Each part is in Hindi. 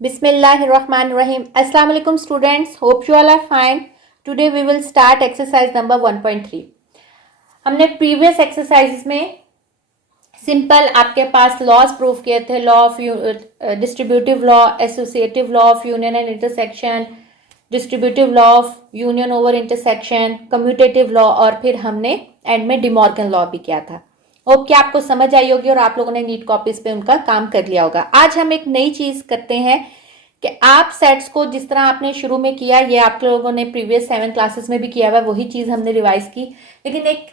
Bismillahirrahmanirrahim. Assalamu alaikum students. Hope you all are fine. Today we will start exercise number 1.3. हमने प्रीवियस एक्सरसाइज में सिंपल आपके पास लॉज प्रूव किए थे, law of distributive law, associative law of union and intersection, distributive law of union over intersection, commutative law और फिर हमने एंड में डिमॉर्गन लॉ भी किया था। होप कि आपको समझ आई होगी और आप लोगों ने नीट कॉपीज पे उनका काम कर लिया होगा। आज हम एक नई चीज करते हैं कि आप सेट्स को जिस तरह आपने शुरू में किया, ये आप लोगों ने प्रीवियस 7 क्लासेस में भी किया हुआ, वही चीज हमने रिवाइज की, लेकिन एक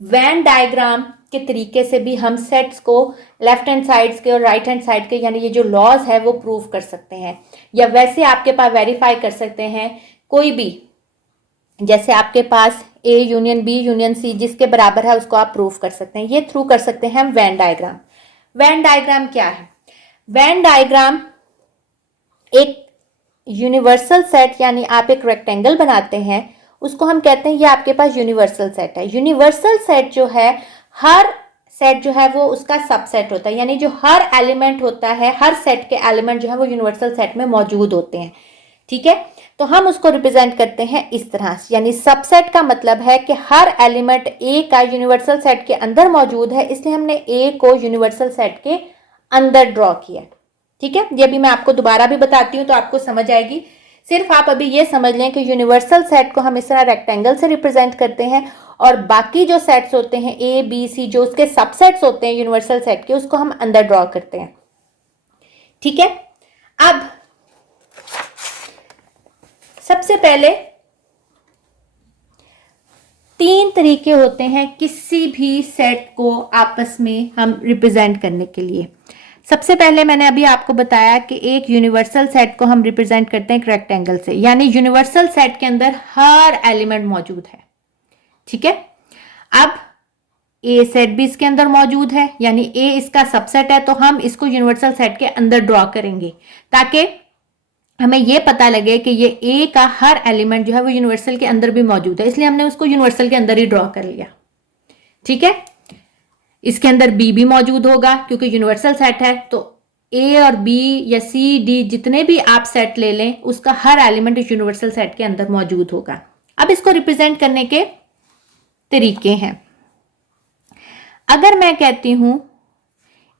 वेन डायग्राम के तरीके से भी हम सेट्स को लेफ्ट हैंड साइड्स के और राइट हैंड साइड के, यानी ये जो लॉज है वो प्रूव कर सकते हैं, या वैसे आपके पास वेरीफाई कर सकते हैं कोई भी, जैसे आपके पास A union B union C जिसके बराबर है उसको आप प्रूव कर सकते हैं। ये थ्रू कर सकते हैं हम वेन डायग्राम। वेन डायग्राम क्या है? वेन डायग्राम एक यूनिवर्सल सेट, यानी आप एक रेक्टेंगल बनाते हैं, उसको हम कहते हैं ये आपके पास यूनिवर्सल सेट है। यूनिवर्सल सेट जो है, हर सेट जो है वो उसका सबसेट होता है, यानी जो हर एलिमेंट होता है, हर सेट के एलिमेंट जो है वो यूनिवर्सल सेट में मौजूद होते हैं। ठीक है, तो हम उसको रिप्रेजेंट करते हैं इस तरह, यानी सबसेट का मतलब है कि हर एलिमेंट ए का यूनिवर्सल सेट के अंदर मौजूद है, इसलिए हमने ए को यूनिवर्सल सेट के अंदर ड्रॉ किया। ठीक है, ये भी मैं आपको दोबारा भी बताती हूँ तो आपको समझ आएगी। सिर्फ आप अभी ये समझ लें कि यूनिवर्सल सेट को हम इस तरह रेक्टेंगल से रिप्रेजेंट करते हैं और बाकी जो सेट्स होते हैं ए बी सी, जो उसके सबसेट्स होते हैं यूनिवर्सल सेट के, उसको हम अंदर ड्रॉ करते हैं। ठीक है, अब सबसे पहले 3 तरीके होते हैं किसी भी सेट को आपस में हम रिप्रेजेंट करने के लिए। सबसे पहले मैंने अभी आपको बताया कि एक यूनिवर्सल सेट को हम रिप्रेजेंट करते हैं एक रेक्टेंगल से, यानी यूनिवर्सल सेट के अंदर हर एलिमेंट मौजूद है। ठीक है, अब ए सेट भी इसके अंदर मौजूद है, यानी ए इसका सबसेट है, तो हम इसको यूनिवर्सल सेट के अंदर ड्रॉ करेंगे ताकि हमें ये पता लगे कि ये ए का हर एलिमेंट जो है वो यूनिवर्सल के अंदर भी मौजूद है, इसलिए हमने उसको यूनिवर्सल के अंदर ही ड्रॉ कर लिया। ठीक है, इसके अंदर बी भी मौजूद होगा क्योंकि यूनिवर्सल सेट है, तो ए और बी या सी डी जितने भी आप सेट ले लें उसका हर एलिमेंट इस यूनिवर्सल सेट के अंदर मौजूद होगा। अब इसको रिप्रेजेंट करने के तरीके हैं। अगर मैं कहती हूं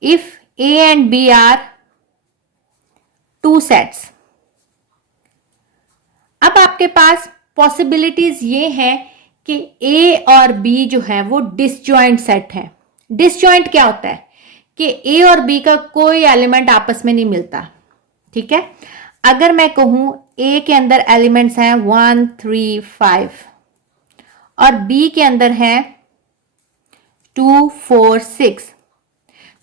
if A and B are 2 sets, अब आपके पास पॉसिबिलिटीज ये हैं कि ए और बी जो है वो डिसजॉइंट सेट है। डिसजॉइंट क्या होता है कि ए और बी का कोई एलिमेंट आपस में नहीं मिलता। ठीक है, अगर मैं कहूं ए के अंदर एलिमेंट्स हैं 1 3 5 और बी के अंदर हैं 2 4 6,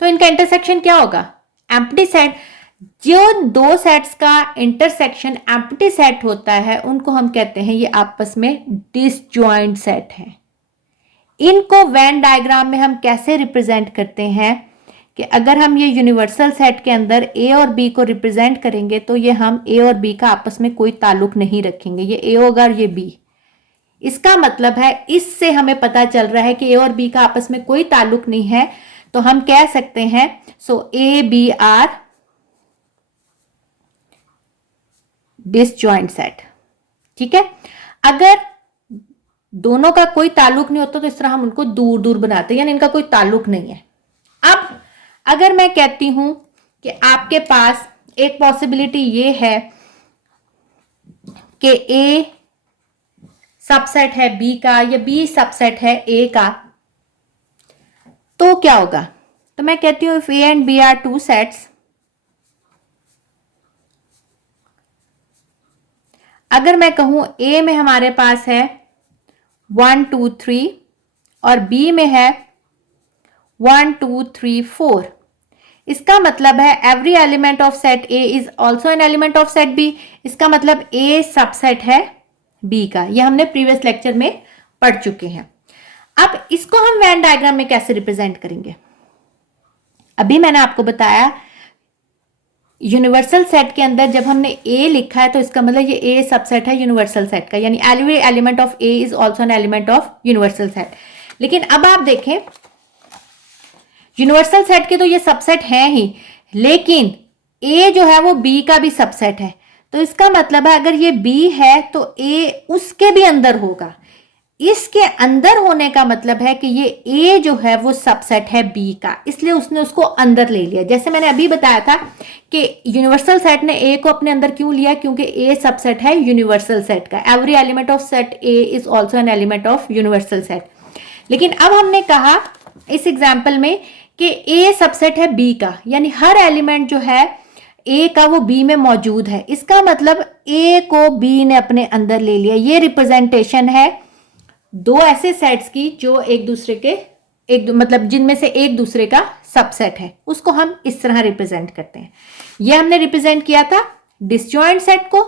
तो इनका इंटरसेक्शन क्या होगा? Empty set. जो 2 सेट्स का इंटरसेक्शन एम्प्टी सेट होता है उनको हम कहते हैं ये आपस में डिसजॉइंट सेट है। इनको वेन डायग्राम में हम कैसे रिप्रेजेंट करते हैं कि अगर हम ये यूनिवर्सल सेट के अंदर ए और बी को रिप्रेजेंट करेंगे तो ये हम ए और बी का आपस में कोई ताल्लुक नहीं रखेंगे, ये ए होगा और ये बी। इसका मतलब है, इससे हमें पता चल रहा है कि ए और बी का आपस में कोई ताल्लुक नहीं है, तो हम कह सकते हैं so A B are disjoint set. ठीक है, अगर दोनों का कोई ताल्लुक नहीं होता तो इस तरह हम उनको दूर दूर बनाते हैं, यानी इनका कोई ताल्लुक नहीं है। अब अगर मैं कहती हूं कि आपके पास एक पॉसिबिलिटी ये है कि ए सबसेट है बी का या बी सबसेट है ए का, तो क्या होगा? तो मैं कहती हूं if A and B are 2 sets, अगर मैं कहूं ए में हमारे पास है 1 2 3 और बी में है 1 2 3 4, इसका मतलब है every element of set A is also an element of set B. इसका मतलब ए सबसेट है बी का, यह हमने प्रीवियस लेक्चर में पढ़ चुके हैं। अब इसको हम वेन डायग्राम में कैसे रिप्रेजेंट करेंगे? अभी मैंने आपको बताया यूनिवर्सल सेट के अंदर जब हमने ए लिखा है तो इसका मतलब ये ए सबसेट है यूनिवर्सल सेट का, यानी every element of A is also an element of universal set. लेकिन अब आप देखें यूनिवर्सल सेट के तो ये सबसेट हैं ही, लेकिन ए जो है वो बी का भी सबसेट है, तो इसका मतलब है अगर ये बी है तो ए उसके भी अंदर होगा। इसके अंदर होने का मतलब है कि ये ए जो है वो सबसेट है बी का, इसलिए उसने उसको अंदर ले लिया। जैसे मैंने अभी बताया था कि यूनिवर्सल सेट ने ए को अपने अंदर क्यों लिया, क्योंकि ए सबसेट है यूनिवर्सल सेट का। Every element of set A is also an element of universal set. लेकिन अब हमने कहा इस एग्जाम्पल में कि ए सबसेट है बी का, यानी हर एलिमेंट जो है ए का वो बी में मौजूद है। इसका मतलब ए को बी ने अपने अंदर ले लिया। ये रिप्रेजेंटेशन है दो ऐसे सेट्स की जो एक दूसरे के मतलब जिनमें से एक दूसरे का सबसेट है, उसको हम इस तरह रिप्रेजेंट करते हैं। ये हमने रिप्रेजेंट किया था डिसजॉइंट सेट को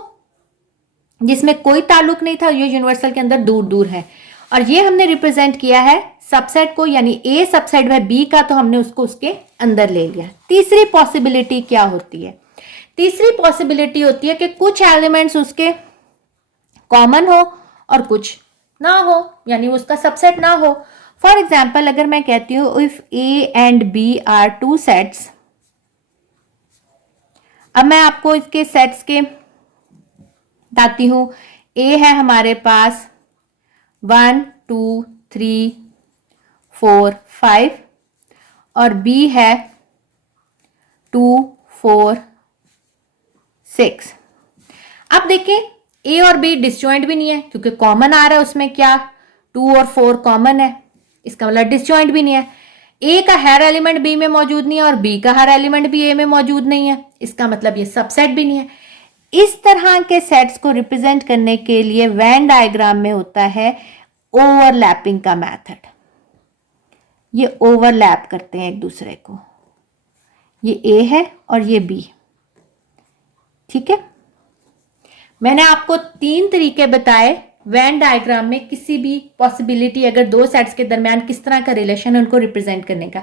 जिसमें कोई ताल्लुक नहीं था, ये यूनिवर्सल के अंदर दूर दूर है। और ये हमने रिप्रेजेंट किया है सबसेट को, यानी ए सबसेट है बी का, तो हमने उसको उसके अंदर ले लिया। तीसरी पॉसिबिलिटी क्या होती है? तीसरी पॉसिबिलिटी होती है कि कुछ एलिमेंट्स उसके कॉमन हो और कुछ ना हो, यानी उसका सबसेट ना हो। फॉर एग्जाम्पल अगर मैं कहती हूं if A and B are two sets, अब मैं आपको इसके सेट्स के बताती हूं। ए है हमारे पास 1 2 3 4 5 और बी है 2 4 6। अब देखें ए और बी डिसजॉइंट भी नहीं है क्योंकि कॉमन आ रहा है उसमें, क्या 2 और 4 कॉमन है, इसका मतलब डिसजॉइंट भी नहीं है। ए का हर एलिमेंट बी में मौजूद नहीं है और बी का हर एलिमेंट भी ए में मौजूद नहीं है, इसका मतलब ये सबसेट भी नहीं है। इस तरह के सेट्स को रिप्रेजेंट करने के लिए वेन डायग्राम में होता है ओवरलैपिंग का मेथड। ये ओवरलैप करते हैं एक दूसरे को, ये ए है और ये बी, ठीक है। मैंने आपको 3 तरीके बताए वेन डायग्राम में किसी भी पॉसिबिलिटी अगर दो सेट्स के दरमियान किस तरह का रिलेशन है उनको रिप्रेजेंट करने का।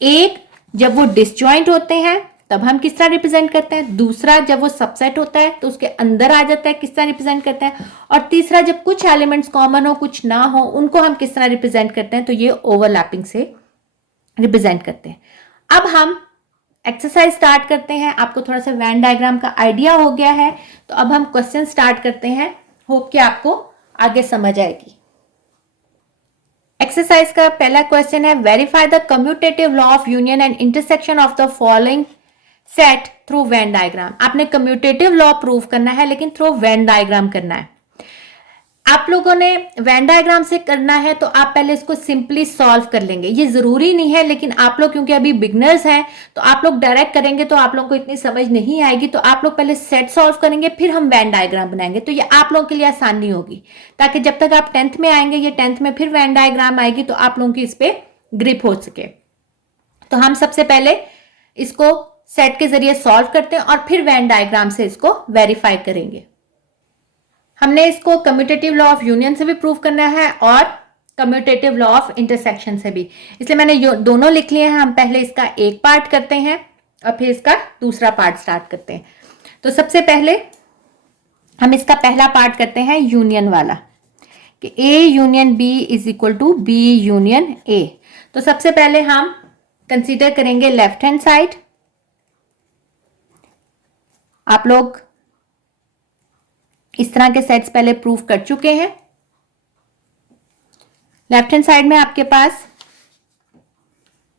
एक, जब वो डिसजॉइंट होते हैं तब हम किस तरह रिप्रेजेंट करते हैं। दूसरा, जब वो सबसेट होता है तो उसके अंदर आ जाता है, किस तरह रिप्रेजेंट करते हैं। और तीसरा, जब कुछ एलिमेंट्स कॉमन हो कुछ ना हो उनको हम किस तरह रिप्रेजेंट करते हैं, तो ये ओवरलैपिंग से रिप्रेजेंट करते हैं। अब हम एक्सरसाइज स्टार्ट करते हैं। आपको थोड़ा सा वेन डायग्राम का आइडिया हो गया है, तो अब हम क्वेश्चन स्टार्ट करते हैं। होप कि आपको आगे समझ आएगी। एक्सरसाइज का पहला क्वेश्चन है, verify the commutative law of union and intersection of the following set through Venn diagram. आपने कम्यूटेटिव लॉ प्रूव करना है लेकिन थ्रू वेन डायग्राम करना है। आप लोगों ने वेन डायग्राम से करना है तो आप पहले इसको सिंपली सॉल्व कर लेंगे। ये जरूरी नहीं है, लेकिन आप लोग क्योंकि अभी बिगनर्स हैं तो आप लोग डायरेक्ट करेंगे तो आप लोगों को इतनी समझ नहीं आएगी, तो आप लोग पहले सेट सॉल्व करेंगे फिर हम वेन डायग्राम बनाएंगे, तो ये आप लोगों के लिए आसानी होगी। ताकि जब तक आप 10th में आएंगे, ये 10th में फिर वेन डायग्राम आएगी तो आप लोगों की इस पे ग्रिप हो सके। तो हम सबसे पहले इसको सेट के जरिए सॉल्व करते हैं और फिर वेन डायग्राम से इसको वेरीफाई करेंगे। हमने इसको कम्यूटेटिव लॉ ऑफ यूनियन से भी प्रूव करना है और कम्यूटेटिव लॉ ऑफ इंटरसेक्शन से भी, इसलिए मैंने दोनों लिख लिए हैं। हम पहले इसका एक पार्ट करते हैं और फिर इसका दूसरा पार्ट स्टार्ट करते हैं। तो सबसे पहले हम इसका पहला पार्ट करते हैं यूनियन वाला, कि A union B is equal to B union A. तो सबसे पहले हम कंसीडर करेंगे लेफ्ट हैंड साइड। आप लोग इस तरह के सेट्स पहले प्रूव कर चुके हैं। लेफ्ट हैंड साइड में आपके पास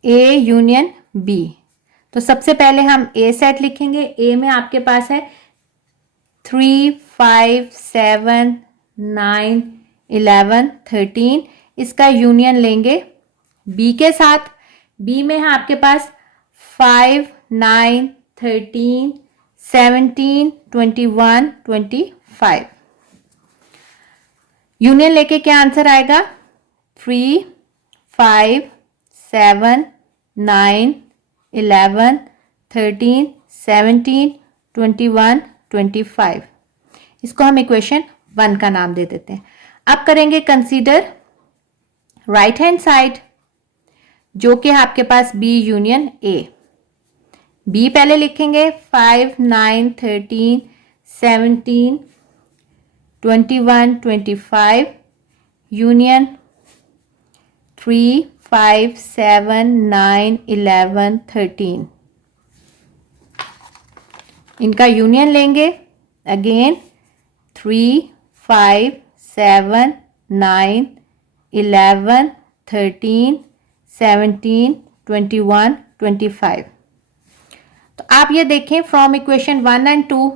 ए यूनियन बी, तो सबसे पहले हम ए सेट लिखेंगे। ए में आपके पास है 3 5 7 9 11 13, इसका यूनियन लेंगे बी के साथ। बी में है आपके पास 5 9 13 17 21 25। यूनियन लेके क्या आंसर आएगा? 3 5 7 9 11 13 17 21 25। इसको हम इक्वेशन 1 का नाम दे देते हैं। अब करेंगे कंसीडर राइट हैंड साइड, जो कि है आपके पास बी यूनियन ए। बी पहले लिखेंगे 5 9 13 17 21 25 यूनियन 3 5 7 9 11 13। इनका यूनियन लेंगे। अगेन 3, 5, 7, 9, 11, 13, 17, 21, 25। तो आप ये देखें फ्रॉम इक्वेशन 1 एंड 2,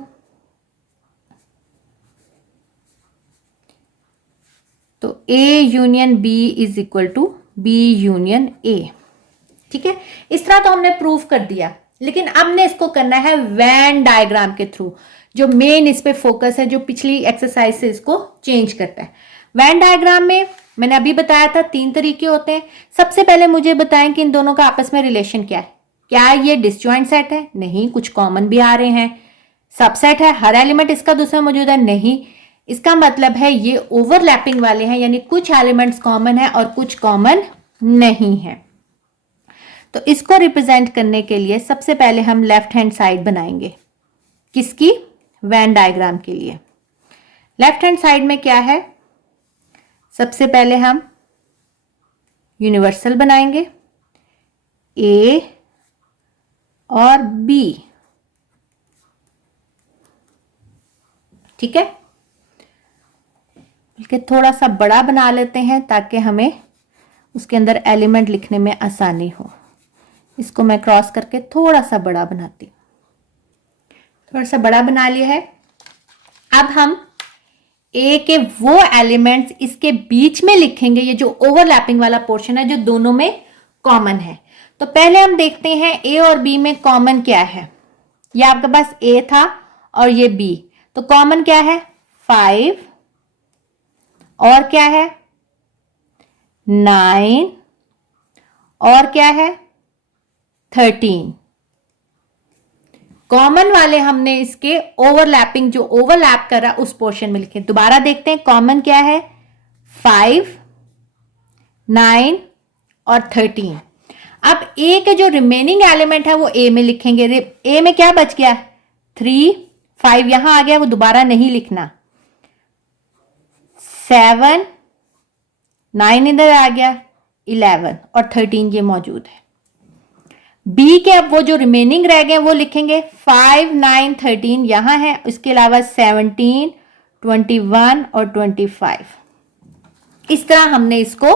तो A union B is equal to B union A। ठीक है, इस तरह तो हमने प्रूव कर दिया, लेकिन अब ने इसको करना है वेन डायग्राम के थ्रू, जो मेन इस पे फोकस है, जो पिछली एक्सरसाइज से इसको चेंज करता है। वेन डायग्राम में मैंने अभी बताया था 3 तरीके होते हैं। सबसे पहले मुझे बताएं कि इन दोनों का आपस में रिलेशन क्या है। क्या ये डिसजॉइंट सेट है? नहीं। कुछ कॉमन भी आ रहे हैं। सबसेट है, हर एलिमेंट इसका दूसरा मौजूद है? नहीं। इसका मतलब है ये ओवरलैपिंग वाले हैं, यानी कुछ एलिमेंट्स कॉमन है और कुछ कॉमन नहीं है। तो इसको रिप्रेजेंट करने के लिए सबसे पहले हम लेफ्ट हैंड साइड बनाएंगे। किसकी? वेन डायग्राम के लिए। लेफ्ट हैंड साइड में क्या है? सबसे पहले हम यूनिवर्सल बनाएंगे, A और B। ठीक है, बल्कि थोड़ा सा बड़ा बना लेते हैं ताकि हमें उसके अंदर एलिमेंट लिखने में आसानी हो। इसको मैं क्रॉस करके थोड़ा सा बड़ा बनाती हूँ। थोड़ा सा बड़ा बना लिया है। अब हम A के वो एलिमेंट्स इसके बीच में लिखेंगे, ये जो ओवरलैपिंग वाला पोर्शन है जो दोनों में कॉमन है। तो पहले हम देखते हैं A और B में कॉमन क्या है। ये आपके पास A था और ये B, तो कॉमन क्या है? 5 और क्या है? 9 और क्या है? 13। कॉमन वाले हमने इसके ओवरलैपिंग, जो ओवरलैप कर रहा है उस पोर्शन में लिखे। दोबारा देखते हैं कॉमन क्या है? 5, 9 और 13। अब A के जो रिमेनिंग एलिमेंट है वो A में लिखेंगे। A में क्या बच गया? 3, 5 यहां आ गया, वो दोबारा नहीं लिखना। 7, 9 इधर आ गया, 11 और 13 ये मौजूद है। B के अब वो जो रिमेनिंग रह गए वो लिखेंगे। 5, 9, 13 यहां है, इसके अलावा 17, 21 और 25। इस तरह हमने इसको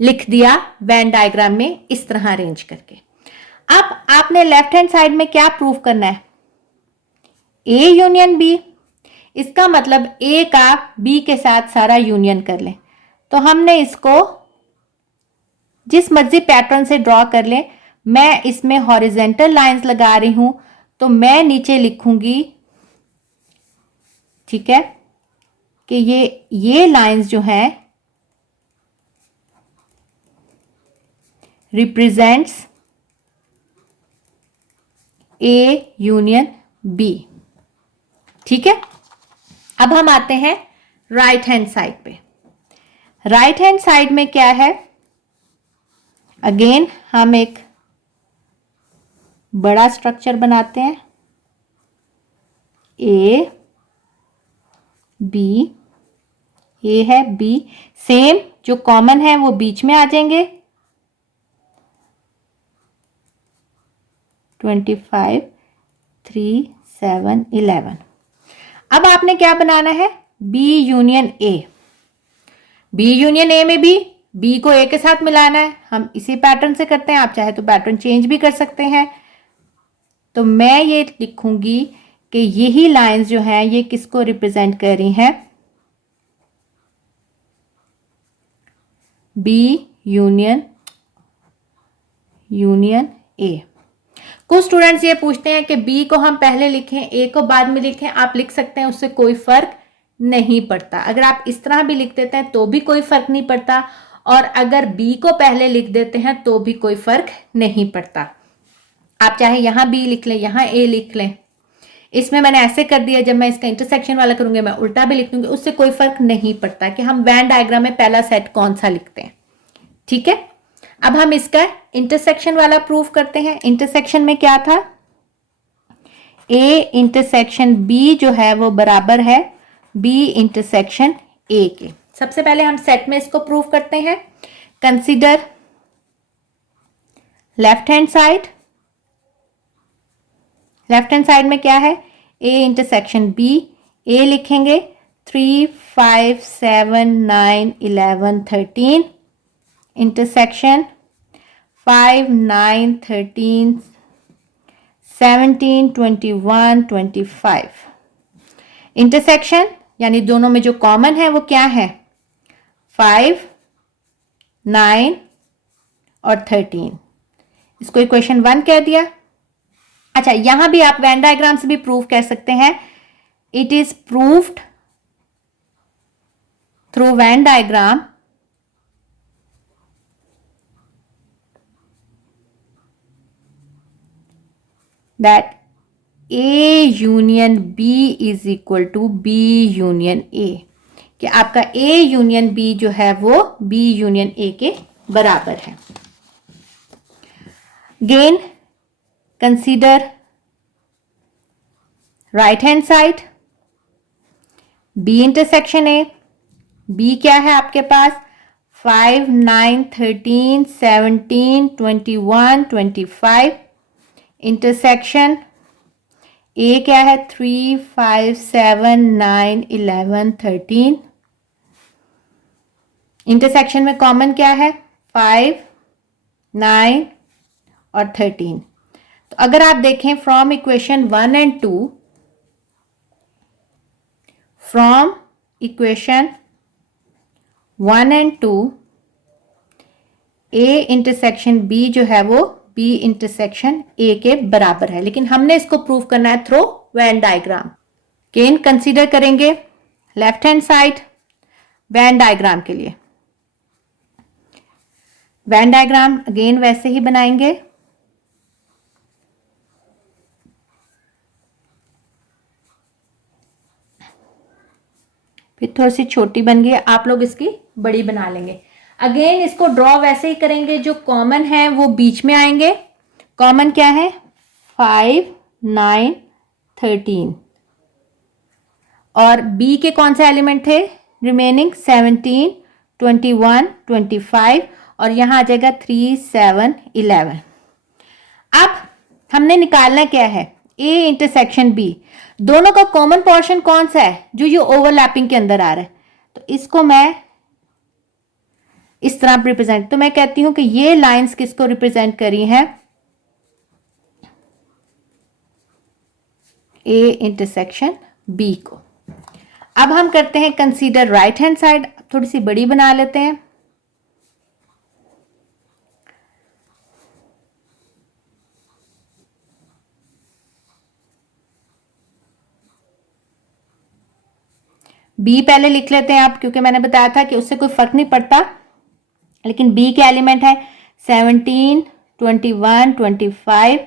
लिख दिया वेन डायग्राम में, इस तरह अरेंज करके। अब आपने लेफ्ट हैंड साइड में क्या प्रूव करना है? A union B। इसका मतलब A का B के साथ सारा यूनियन कर लें। तो हमने इसको जिस मर्जी पैटर्न से ड्रॉ कर लें। मैं इसमें हॉरिजेंटल लाइंस लगा रही हूं, तो मैं नीचे लिखूंगी, ठीक है, कि ये लाइंस जो हैं रिप्रेजेंट्स A यूनियन B। ठीक है, अब हम आते हैं राइट हैंड साइड पे। राइट हैंड साइड में क्या है? अगेन हम एक बड़ा स्ट्रक्चर बनाते हैं। A, B, A है, B सेम, जो कॉमन है वो बीच में आ जाएंगे। 25, 3, 7, 11। अब आपने क्या बनाना है? B union A। B union A में भी B को A के साथ मिलाना है। हम इसी पैटर्न से करते हैं, आप चाहे तो पैटर्न चेंज भी कर सकते हैं। तो मैं ये लिखूंगी कि यही लाइंस जो हैं ये किसको रिप्रेजेंट कर रही हैं? B union A। कुछ स्टूडेंट्स ये पूछते हैं कि B को हम पहले लिखें, A को बाद में लिखें। आप लिख सकते हैं, उससे कोई फर्क नहीं पड़ता। अगर आप इस तरह भी लिख देते हैं तो भी कोई फर्क नहीं पड़ता, और अगर B को पहले लिख देते हैं तो भी कोई फर्क नहीं पड़ता। आप चाहे यहां B लिख लें, यहां A लिख लें। इसमें मैंने ऐसे कर दिया, जब मैं इसका इंटरसेक्शन वाला करूंगी मैं उल्टा भी लिख दूंगी, उससे कोई फर्क नहीं पड़ता कि हम वेन डायग्राम में पहला सेट कौन सा लिखते हैं। ठीक है, अब हम इसका इंटरसेक्शन वाला प्रूफ करते हैं। इंटरसेक्शन में क्या था? A इंटरसेक्शन B जो है वो बराबर है B इंटरसेक्शन A के। सबसे पहले हम सेट में इसको प्रूफ करते हैं। Consider left hand side left hand side में क्या है, A इंटरसेक्शन B, A लिखेंगे 3, 5, 7, 9, 11, 13 इंटरसेक्शन 5, 9, 13, 17, 21, 25 इंटरसेक्शन, यानी दोनों में जो कॉमन है वो क्या है, 5, 9 और 13। इसको इक्वेशन 1 कह दिया। अच्छा, यहां भी आप वेन डायग्राम से भी प्रूव कर सकते हैं। It is proved through Venn diagram that A union B is equal to B union A, कि आपका A यूनियन B जो है वो B यूनियन A के बराबर है। Again consider right hand side, B intersection A, B क्या है आपके पास 5, 9, 13, 17, 21, 25 इंटरसेक्शन A क्या है 3, 5, 7, 9, 11, 13 इंटरसेक्शन में कॉमन क्या है 5, 9 और 13। तो अगर आप देखें from equation 1 and 2, from equation 1 and 2 A intersection B जो है वो B इंटरसेक्शन A के बराबर है, लेकिन हमने इसको प्रूव करना है through Venn diagram. Again consider करेंगे left hand side Venn diagram के लिए। वेन डायग्राम अगेन वैसे ही बनाएंगे, फिर थोड़ी सी छोटी बन गई, आप लोग इसकी बड़ी बना लेंगे। अगेन इसको ड्रॉ वैसे ही करेंगे, जो कॉमन है वो बीच में आएंगे। कॉमन क्या है 5, 9, 13 और B के कौन से एलिमेंट थे रिमेनिंग 17, 21, 25 और यहां आ जाएगा 3, 7, 11। अब हमने निकालना क्या है A इंटरसेक्शन B, दोनों का कॉमन पोर्शन कौन सा है जो ये ओवरलैपिंग के अंदर आ रहा है। तो इसको मैं इस तरह रिप्रेजेंट, तो मैं कहती हूं कि ये लाइंस किसको रिप्रेजेंट करी हैं A इंटरसेक्शन B को। अब हम करते हैं कंसीडर राइट हैंड साइड, थोड़ी सी बड़ी बना लेते हैं। B पहले लिख लेते हैं आप, क्योंकि मैंने बताया था कि उससे कोई फर्क नहीं पड़ता, लेकिन B के एलिमेंट है 17, 21, 25,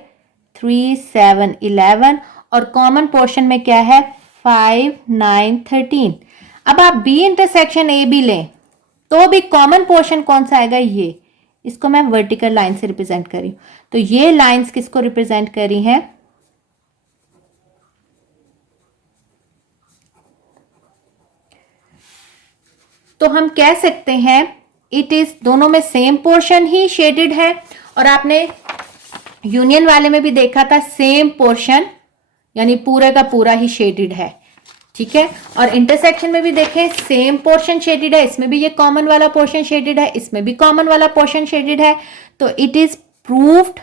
3, 7, 11 और कॉमन पोर्शन में क्या है 5, 9, 13। अब आप B इंटरसेक्शन A भी लें तो भी कॉमन पोर्शन कौन सा आएगा, ये, इसको मैं वर्टिकल लाइन से रिप्रेजेंट करी। तो ये लाइंस किसको रिप्रेजेंट करी हैं, तो हम कह सकते हैं इट इज, दोनों में सेम पोर्शन ही शेडेड है, और आपने यूनियन वाले में भी देखा था सेम पोर्शन यानी पूरे का पूरा ही शेडेड है, ठीक है। और इंटरसेक्शन में भी देखें सेम पोर्शन शेडेड है, इसमें भी ये कॉमन वाला पोर्शन शेडेड है, इसमें भी कॉमन वाला पोर्शन शेडेड है। तो it is proved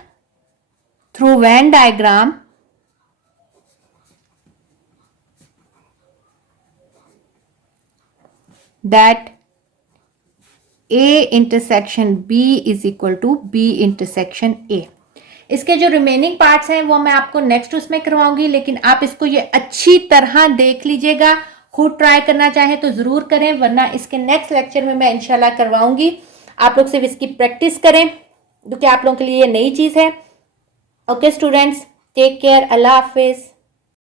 through Venn diagram that A intersection B is equal to B intersection A। इसके जो रिमेनिंग पार्ट्स हैं वो मैं आपको नेक्स्ट उसमें करवाऊंगी, लेकिन आप इसको ये अच्छी तरह देख लीजिएगा। खुद ट्राई करना चाहें तो ज़रूर करें, वरना इसके नेक्स्ट लेक्चर में मैं इंशाल्लाह करवाऊंगी। आप लोग सिर्फ इसकी प्रैक्टिस करें, क्योंकि आप लोगों के लिए ये नई चीज़ है। ओके स्टूडेंट्स, टेक केयर, अल्लाह हाफिज़।